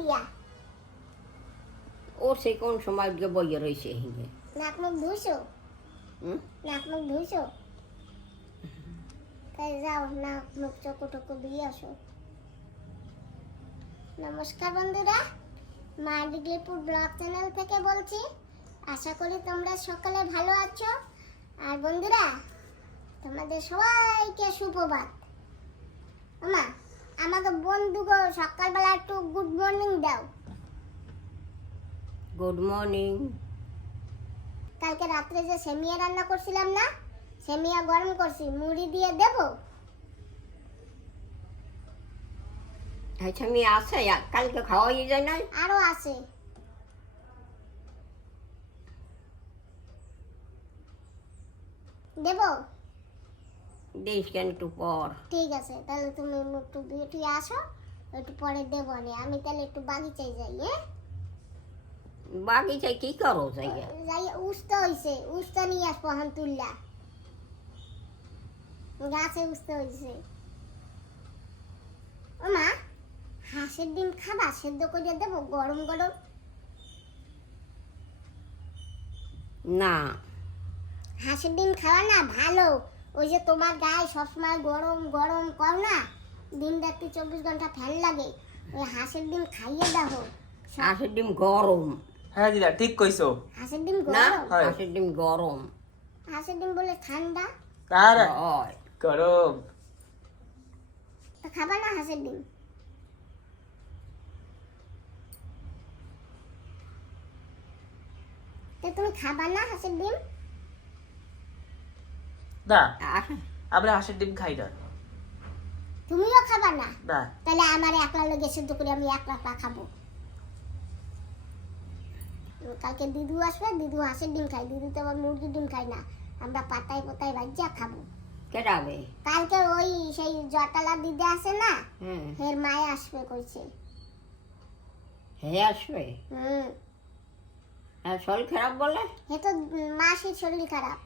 দিয়া ও সে কোন সময় বইয়ে রয়েছে হিঙ্গে নাক মুখ ধুইছো? নাক মুখ ধুইছো তাই যাও নাক মুখ দিয়ে আসো নমস্কার বন্ধুরা। মা ডিগ্লিপুর ব্লগ চ্যানেল থেকে বলছি আশা করি তোমরা সকলে ভালো আছো। আর বন্ধুরা তোমাদের সবাইকে সুপ্রভাত মা আমাকে বন্ধুগো সকালবেলা একটু গুড মর্নিং দাও। গুড মর্নিং কালকে রাত্রে যে সেমিয়া রান্না করছিলাম না সেমিয়া গরম করছি মুড়ি দিয়ে দেব? আমি আসে কালকে খাওয়াই যায় না আরও আছে। দেব? দিস কেন একটু পর। ঠিক আছে তাহলে তুমি একটু বিউটি আসো। একটু পরে দেবো নি আমি তাহলে একটু বাগিচায় যাই হ্যাঁ বাগিচায় কি করো যাইয়া? যাই উস্তা হইছে উস্তা নিয়ে আসব হান তুললা। গাছে উস্তা হইছে। ও মা হাঁসের ডিম খাবা? সেদ্ধ করে দেবো গরম গরম? না। হাঁসের ডিম খাওয়া না ভালো। ওই যে তোমার গায়ে সবসময় গরম গরম কর না? দিন রাত্রি চব্বিশ ঘণ্টা ফ্যান লাগে ওই হাঁসের ডিম খাইয়ে দেখো হাঁসের ডিম গরম। হ্যাঁ দিদা ঠিক কইছো। হাঁসের ডিম না গরম? হাঁসের ডিম গরম। হাঁসের ডিম বলে ঠান্ডা? তার গরম। খাবা না হাঁসের ডিম? তুমি খাবা না হাঁসের ডিম? না আমরা হাঁসের ডিম খাই না। তুমিও খাবা না? না। তাহলে আমার একলা লোকে সেদ্ধ করে আমি একলা একলা খাব। কালকে দিদু আসবে দিদু হাঁসের ডিম খাই দিদু তো আবার মুরগির ডিম খাই না। আমরা পাতায় পাতায় বাজ্যা খাব। কেটাবে কালকে ওই সেই জটালা দিদি আছে না? হ্যাঁ হের মায়ে আসবে কইছে। হে আসবে? হুম। আর শরীর খারাপ বলে? হে তো মাসির শরীর খারাপ।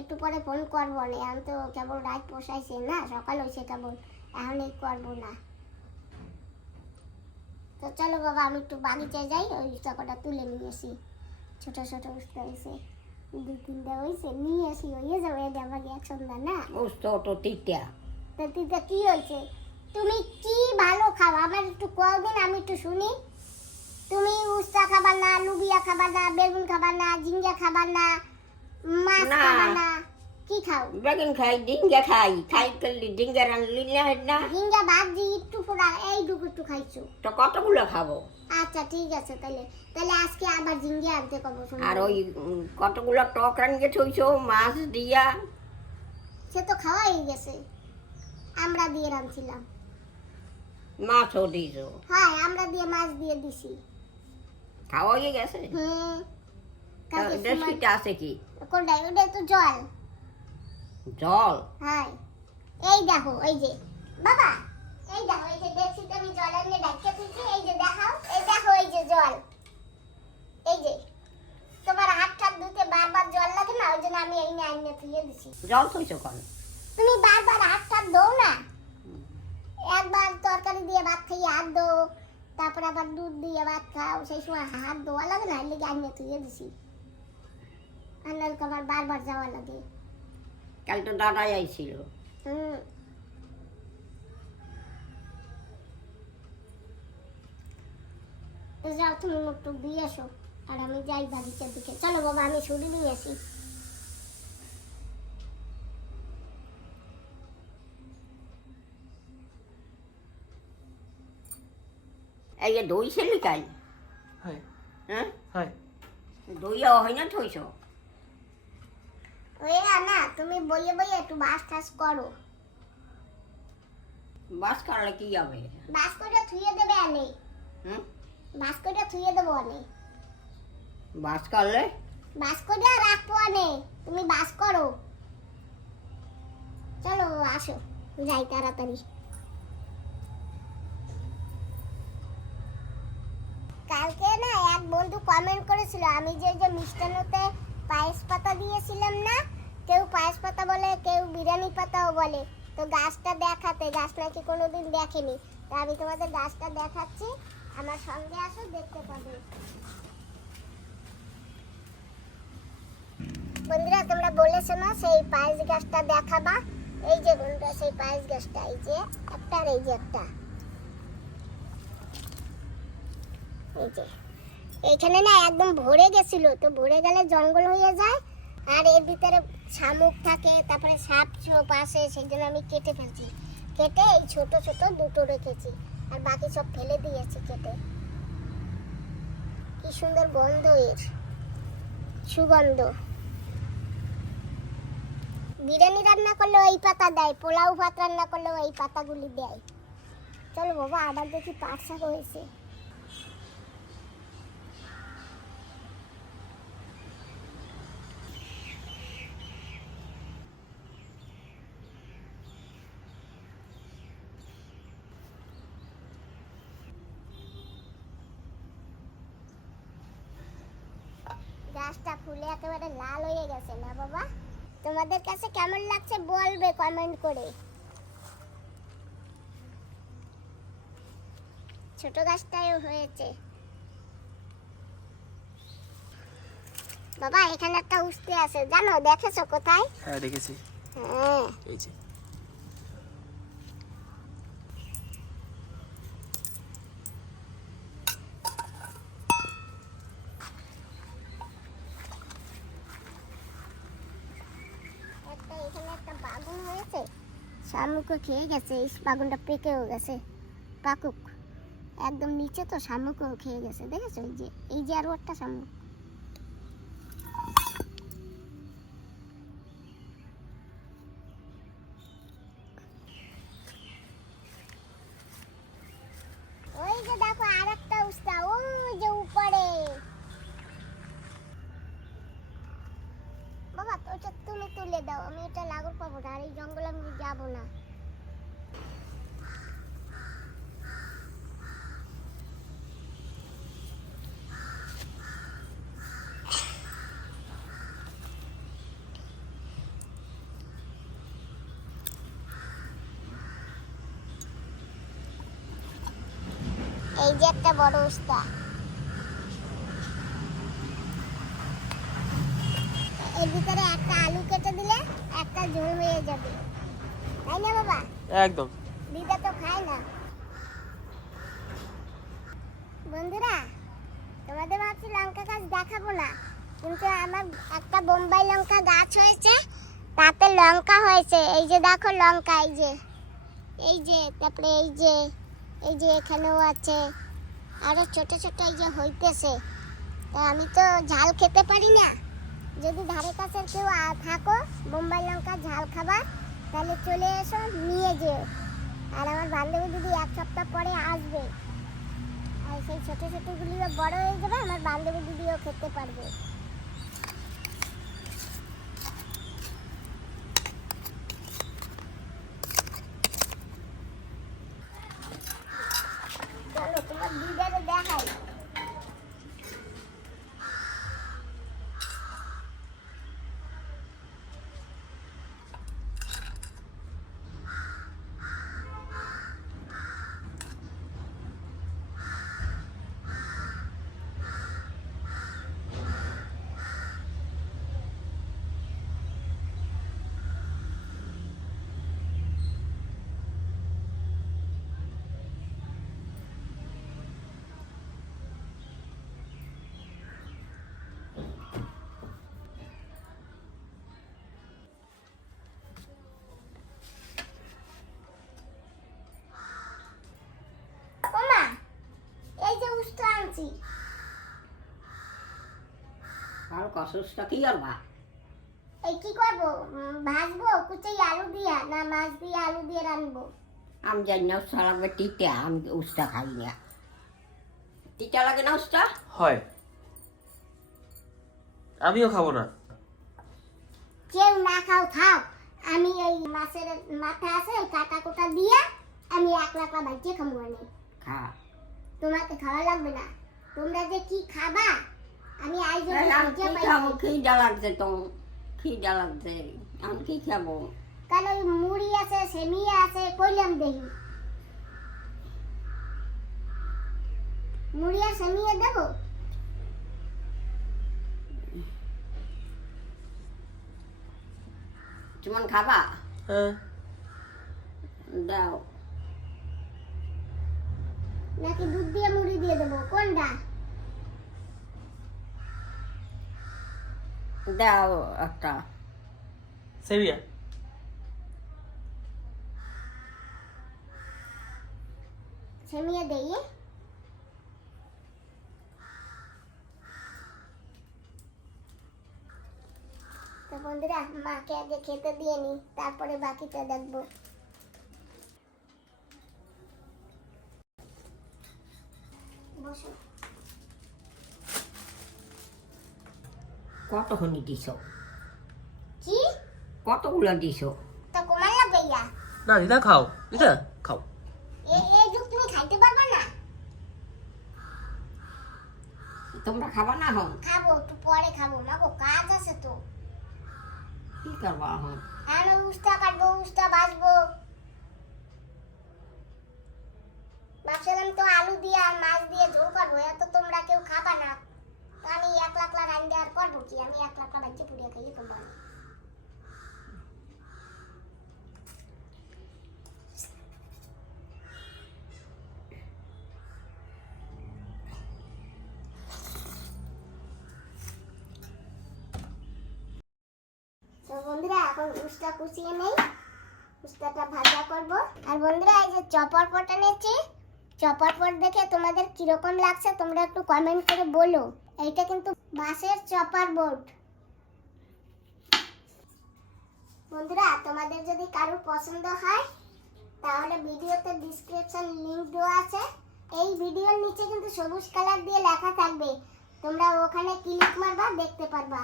একটু পরে ফোন করব না। এখন তো কেবল রাত পোষাইছে না? সকাল হয়েছে কেবল। এখন এই করব না। তো চলো বাবা আমি একটু বাগিচায় যাই ওই চাকাটা তুলে নিয়ে আসি। ছোট ছোট বুঝতে হয়েছে দু তিনটা হয়েছে নিয়ে আসি। হয়ে যাবে এটা আমাকে এক সন্ধ্যা না? বুঝতো তো তিতা তা দিদা কি হয়েছে তুমি কি ভালো খাও? আমার একটু দিন আমি একটু শুনি। তুমি উস্তা খাবার না লুবিয়া খাবার না বেগুন খাবার না ঝিঙ্গা খাবার না মাছ। না। কি খাও? বেগুন খাই ডিঙ্গা খাই। খাই করলি ডিঙ্গা রানলি না না? ঝিঙ্গা ভাজি একটু ফোড়া এইটুকু একটু খাইছো। তো কতগুলো খাব? আচ্ছা ঠিক আছে তাহলে। তাহলে আজকে আবার ঝিঙ্গা আনতে কব আর ওই কতগুলো টক রান্গে থইছো? মাছ দিয়া সে তো খাওয়াই গেছে। আমরা দিয়ে রাঁধছিলাম। মাছও দিছো? হ্যাঁ আমরা দিয়ে মাছ দিয়ে দিছি। খাওয়াই গেছে? হুম। কালকে আছে কি? কোনটা? ওটা তো জল। জল? হাই এই দেখো এই যে। বাবা এই দেখো এই যে দেখছি আমি জল এনে ডাক্কে তুলছি এই যে দেখাও এই দেখো এই যে জল। এই যে। তোমার হাত টাত ধুতে বারবার জল লাগে না ওই জন্য আমি এই নিয়ে আইনে ধুয়ে দিছি। জল থইছো কেন? তুমি বারবার হাত টাত ধো না? একবার তরকারি দিয়ে ভাত খাইয়ে হাত দো তারপর আবার দুধ দিয়ে ভাত খাও সেই সময় হাত ধোয়া লাগে না এর লেগে আইনে ধুয়ে দিছি। নলকে আমার বারবার যাওয়া লাগে। কাল তো দাদাই আইছিল। হুম। যাও তুমি একটু দিয়ে এসো। আর আমি যাই বাগিচার দিকে। চলো বাবা আমি ছুটি নিয়ে আসি। এই যে দই ছেলি কাল? হয়। হ্যাঁ? দইও হয় না থইছ ওই না তুমি একটু বাস টাস করো। বাস কাটলে কি হবে? বাস করে থুয়ে দেবে আনে। হুম? বাস করে থুয়ে দেবো আনে। বাস কাটলে বাস করে রাখব আনে। তুমি বাস করো। চলো আসো। যাই তাড়াতাড়ি। কালকে না এক বন্ধু কমেন্ট করেছিল আমি যে যে মিষ্টান্নতে পায়েস পাতা দিয়েছিলাম না কেউ পায়েস পাতা বলে, কেউ বিরিয়ানি পাতাও বলে। তো গাছটা দেখাতে, গাছ নাকি কোনোদিন দেখেনি। তা আমি তোমাদের গাছটা দেখাচ্ছি। আমার সঙ্গে আসো, দেখতে পাবে। বন্ধুরা, তোমরা বলেছ না, সেই পায়েস গাছটা দেখাবা? এই যে বন্ধুরা, সেই পায়েস গাছটা, এই যে একটা এই যে একটা। এই যে। এইখানে না একদম ভরে গেছিল, তো ভরে গেলে জঙ্গল হয়ে যায়, আর এর ভিতরে শামুক থাকে, তারপরে সাপ সোপ আসে সেই জন্য আমি কেটে ফেলছি। কেটে এই ছোট ছোট দুটো রেখেছি, আর বাকি সব ফেলে দিয়েছি কেটে। কি সুন্দর গন্ধ এর। সুগন্ধ। বিরিয়ানি রান্না করলেও এই পাতা দেয়, পোলাও ভাত রান্না করলেও এই পাতাগুলি দেয়। চলো বাবা, আবার দেখি পাট শাক হয়েছে। গাছটা ফুলে একেবারে লাল হয়ে গেছে না বাবা? তোমাদের কাছে কেমন লাগছে বলবে কমেন্ট করে। ছোট গাছটাও হয়েছে। বাবা এখানে একটা উঠতে আছে জানো দেখেছ কোথায়? হ্যাঁ দেখেছি। হ্যাঁ। এই যে একটা এখানে একটা হয়েছে শামুকও খেয়ে গেছে বাগুনটা পেকেও গেছে। পাকুক। একদম নিচে তো শামুকও খেয়ে গেছে, দেখেছ? এই যে এই যে আর একটা শামুক ওই যে দেখো আরেকটা উস্তা ওই যে উপরে বাবা তো ওটা তুমি তুলে দাও আমি এটা লাগর পাবো না আর এই জঙ্গলে আমি যাব না এই যে একটা বড় উস্তা। এর ভিতরে একটা আলু কেটে দিলে একটা ঝোল হয়ে যাবে। তাই না বাবা? একদম। দিদা তো খায় না। বন্ধুরা তোমাদের ভাবছি লঙ্কা গাছ দেখাবো না কিন্তু আমার একটা বোম্বাই লঙ্কা গাছ হয়েছে তাতে লঙ্কা হয়েছে। এই যে দেখো লঙ্কা এই যে এই যে তারপরে এই যে। এই যে এখানেও আছে। আরও ছোট ছোট এই যে হইতেছে। তা আমি তো ঝাল খেতে পারি না। যদি ধারে কাছে কেউ থাকো, বোম্বাই লঙ্কা ঝাল খাবার তাহলে চলে এসো, নিয়ে যেও। আর আমার বান্ধবী দিদি এক সপ্তাহ পরে আসবে, আর সেই ছোটো ছোটগুলি বড় হয়ে যাবে, আমার বান্ধবী দিদিও খেতে পারবে চলো তোমার দিদারে দেখাই ওমা এই যে আনছি আর কসুসটা কি করবা এই কি করব? ভাজবো কুচাই আলু দিয়া না মাছ দিয়ে আলু দিয়ে রানবো আমি জানি না উস্তা লাগবে টিটা আমি উস্তা খাই না। টিটা লাগে না উস্তা হয়। আমিও খাব না। কেউ না খাও খাও আমি এই মাছের মাথা আছে কাটা কোটা দিয়ে আমি এক লাখ ভাজিয়ে খাব আমি খা। তোমাকে খাওয়া লাগবে না? তোমরা যে কি খাবা? আমি আয়োজন খিদা লাগছে তো। খিদা লাগছে। আমি কি খাব? ওই মুড়ি আছে সেমিয়া আছে কইলাম দেখি। মুড়ি আর সেমিয়া দেবো? চুমন খাবা? হ্যাঁ। দাও। নাকি দুধ দিয়ে মুড়ি দিয়ে দেবো? কোনটা? দাও একটা। সেভিয়া। সেমিয়া দেই। তো বন্ধুরা মাকে আগে খেতে দিয়ে নি তারপরে বাকিটা দেখব বসো কতখানি দিছ? কি? কতগুলো দিছ? তো কমার লাগবে ইয়া না দিদা খাও। দিদা খাও। এ- এই যুগ তুমি খাইতে পারবে না? তোমরা খাবা না হন খাব একটু পরে খাব। মাগো কাজ আছে তো। কি করবা হন আমি উস্তা কাটবো উস্তা ভাজবো ভাবছিলাম তো আলু দিয়ে আর মাছ দিয়ে ঝোল করব এত তোমরা কেউ খাবা না। আমি এক লাখ লাখ রান আর করব কি আমি এক লাখ লাখ বাচ্চা পুড়িয়ে খাইয়ে করব বন্ধুরা, এখন উস্তা কুচিয়ে নেই উস্তাটা ভাজা করব। আর বন্ধুরা, এই যে চপার পট এনেছি, চপার পট দেখে তোমাদের কীরকম লাগছে তোমরা একটু কমেন্ট করে বলো। এইটা কিন্তু বাঁশের চপার বোর্ড। বন্ধুরা তোমাদের যদি কারোর পছন্দ হয় তাহলে ভিডিওতে ডিসক্রিপশন লিংক দেওয়া আছে। এই ভিডিওর নিচে কিন্তু সবুজ কালার দিয়ে লেখা থাকবে। তোমরা ওখানে ক্লিক মারবা দেখতে পারবা।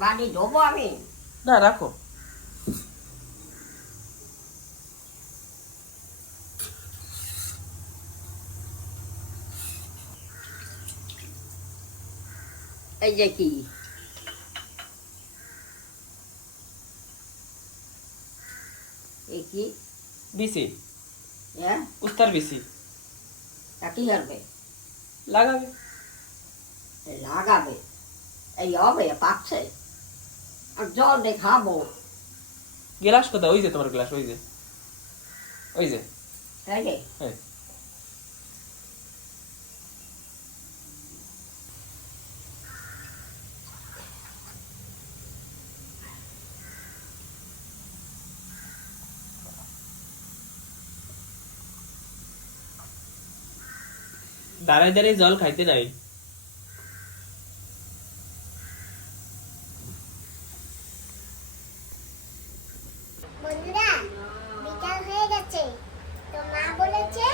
বাড়ি ধোবো আমি। না রাখো। এই যে কি এ কি বিসি হ্যাঁ উস্তার বিসি তা কি করবে লাগাবে লাগাবে এই হবে পাচ্ছে আর জল দিয়ে খাব গ্লাস কোথায় ওই যে তোমার গ্লাস ওই যে ওই যে তাই রে হ্যাঁ দাঁড়াই দাঁড়াই জল খাইতে নাই বন্ধুরা বিকাল হয়ে গেছে তো মা বলেছে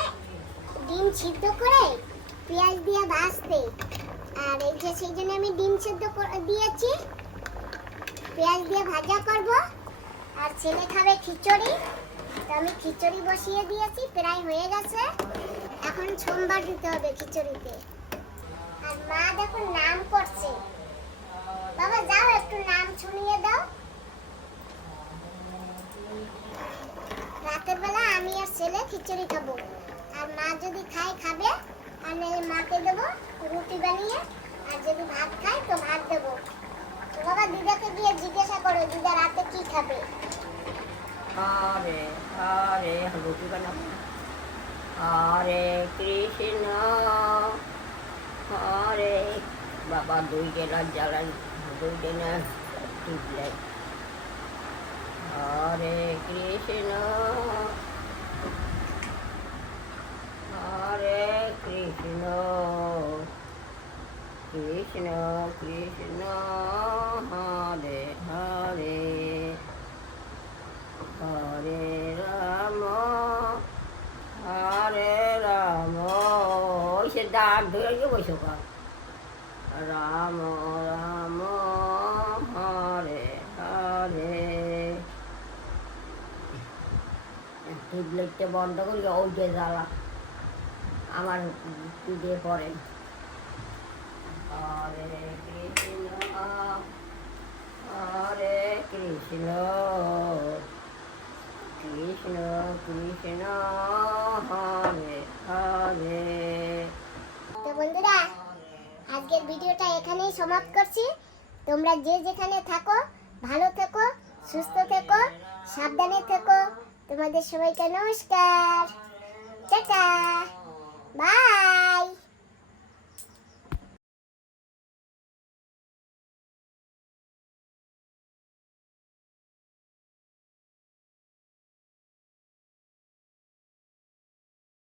ডিম সিদ্ধ করে পেঁয়াজ দিয়ে ভাজতে আর এই যে সেই জন্য আমি ডিম সিদ্ধ করে দিয়েছি পেঁয়াজ দিয়ে ভাজা করব আর ছেলে খাবে খিচুড়ি তো আমি খিচুড়ি বসিয়ে দিয়েছি, প্রায় হয়ে গেছে। এখন সোমবার দিতে হবে খিচুড়িতে। আর মা দেখো নাম করছে। বাবা, যাও একটু নাম শুনিয়ে দাও। রাতের বেলা আমি আর ছেলে খিচুড়ি খাব। আর মা যদি খায়, খাবে। আর নাহলে মাকে দেবো রুটি বানিয়ে। আর যদি ভাত খায়, তো ভাত দেবো। বাবা, দিদাকে গিয়ে জিজ্ঞাসা করো, দিদা রাতে কি খাবে? হরে হরে রুটি বানাবো হরে কৃষ্ণ হরে বাবা দুই গেলা জ্বালাই দুই দিনে টিপলে হরে কৃষ্ণ হরে কৃষ্ণ কৃষ্ণ কৃষ্ণ হরে হরে হরে রাম হরে রাম। সে দাঁত ধরে গিয়ে বসে রাম রাম, হরে হরে। লিখতে বন্ধ করি ওই যে জ্বালা আমার দিয়ে পড়ে। হরে কৃষ্ণ হরে কৃষ্ণ। কৃষ্ণ কৃষ্ণ হরে হরে তো বন্ধুরা, আজকের ভিডিওটা এখানেই সমাপ্ত করছি। তোমরা যে যেখানে থাকো, ভালো থেকো, সুস্থ থেকো, সাবধানে থেকো। তোমাদের সবাইকে নমস্কার। টাটা। বাই।